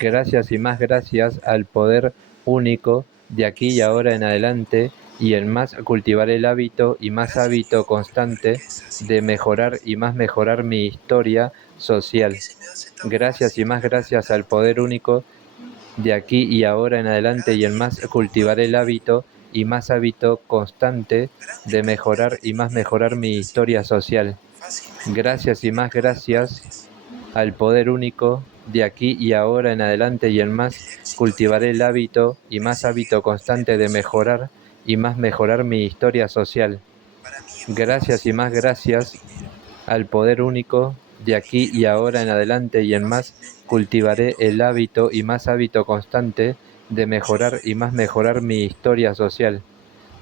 Gracias y más gracias al poder único de aquí y ahora en adelante y en más cultivaré el hábito y más hábito constante de mejorar y más mejorar mi historia social. Gracias y más gracias al poder único de aquí y ahora en adelante y en más cultivaré el hábito y más hábito constante de mejorar y más mejorar mi historia social. Gracias y más gracias al poder único de aquí y ahora en adelante y en más cultivaré el hábito y más hábito constante de mejorar y más mejorar mi historia social. Gracias y más gracias al poder único de aquí y ahora en adelante y en más cultivaré el hábito y más hábito constante de mejorar y más mejorar mi historia social.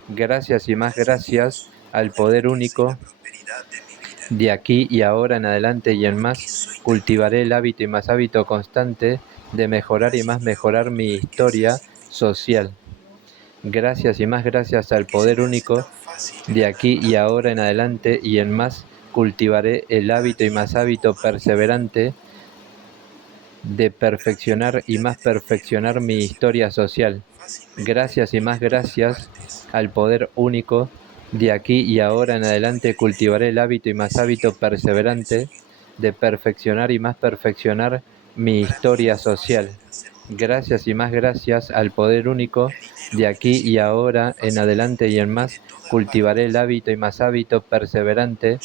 Gracias y más gracias al poder único de aquí y ahora en adelante y en más cultivaré el hábito y más hábito constante de mejorar y más mejorar mi historia social. Gracias y más gracias al poder único de aquí y ahora en adelante y en más cultivaré el hábito y más hábito perseverante de perfeccionar y más perfeccionar mi historia social. Gracias y más gracias al poder único de aquí y ahora en adelante cultivaré el hábito y más hábito perseverante de perfeccionar y más perfeccionar mi historia social. Gracias y más gracias al poder único de aquí y ahora en adelante y en más cultivaré el hábito y más hábito perseverante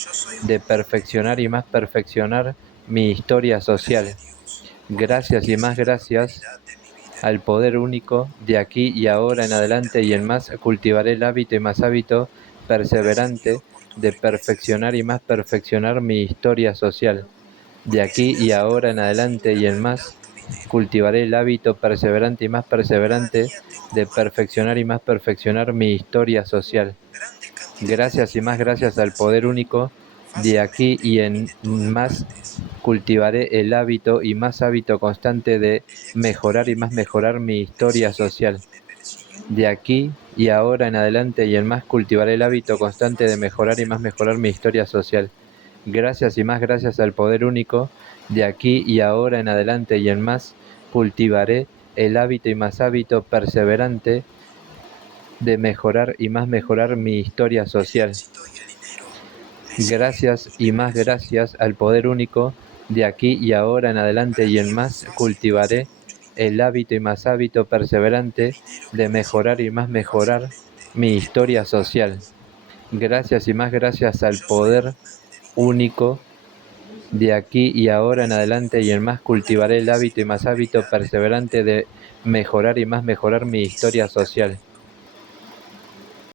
de perfeccionar y más perfeccionar mi historia social. Gracias y más gracias al poder único de aquí y ahora en adelante y en más cultivaré el hábito y más hábito perseverante de perfeccionar y más perfeccionar mi historia social. De aquí y ahora en adelante y en más cultivaré el hábito perseverante y más perseverante de perfeccionar y más perfeccionar mi historia social. Gracias y más gracias al poder único de aquí y en más cultivaré el hábito y más hábito constante de mejorar y más mejorar mi historia social. De aquí y ahora en adelante y en más cultivaré el hábito constante de mejorar y más mejorar mi historia social. Gracias y más gracias al poder único de aquí y ahora en adelante y en más cultivaré el hábito y más hábito perseverante de mejorar y más mejorar mi historia social. Gracias y más gracias al poder único de aquí y ahora en adelante y en más cultivaré el hábito y más hábito perseverante de mejorar y más mejorar mi historia social. Gracias y más gracias al poder único de aquí y ahora en adelante y en más cultivaré el hábito y más hábito perseverante de mejorar y más mejorar mi historia social.